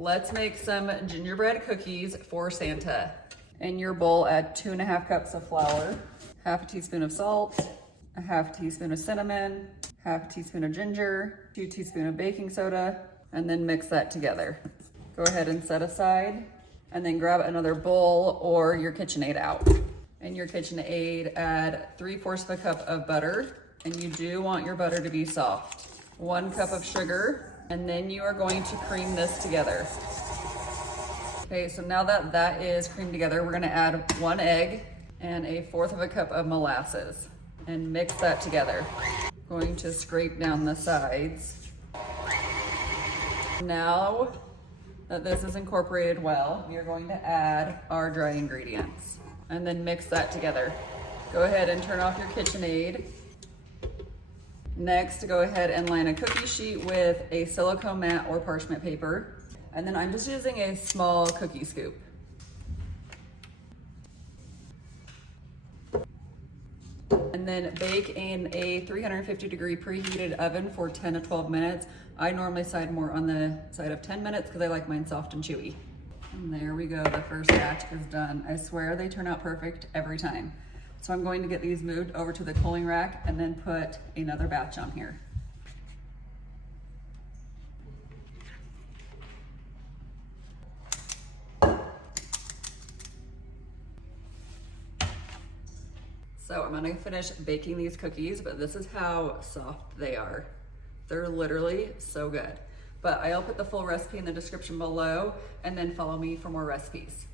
Let's make some gingerbread cookies for Santa. In your bowl, add 2.5 cups of flour, half a teaspoon of salt, a half teaspoon of cinnamon, half teaspoon of ginger, 2 teaspoons of baking soda, and then mix that together. Go ahead and set aside, and then grab another bowl or your KitchenAid out. In your KitchenAid, add 3/4 of a cup of butter, and you do want your butter to be soft. 1 cup of sugar, and then you are going to cream this together. Okay, so now that that is creamed together, we're gonna add 1 egg and 1/4 of a cup of molasses and mix that together. Going to scrape down the sides. Now that this is incorporated well, we are going to add our dry ingredients and then mix that together. Go ahead and turn off your KitchenAid. Next, go ahead and line a cookie sheet with a silicone mat or parchment paper. And then I'm just using a small cookie scoop. And then bake in a 350-degree preheated oven for 10 to 12 minutes. I normally side more on the side of 10 minutes because I like mine soft and chewy. And there we go, the first batch is done. I swear they turn out perfect every time. So I'm going to get these moved over to the cooling rack and then put another batch on here. So I'm gonna finish baking these cookies, but this is how soft they are. They're literally so good. But I'll put the full recipe in the description below, and then follow me for more recipes.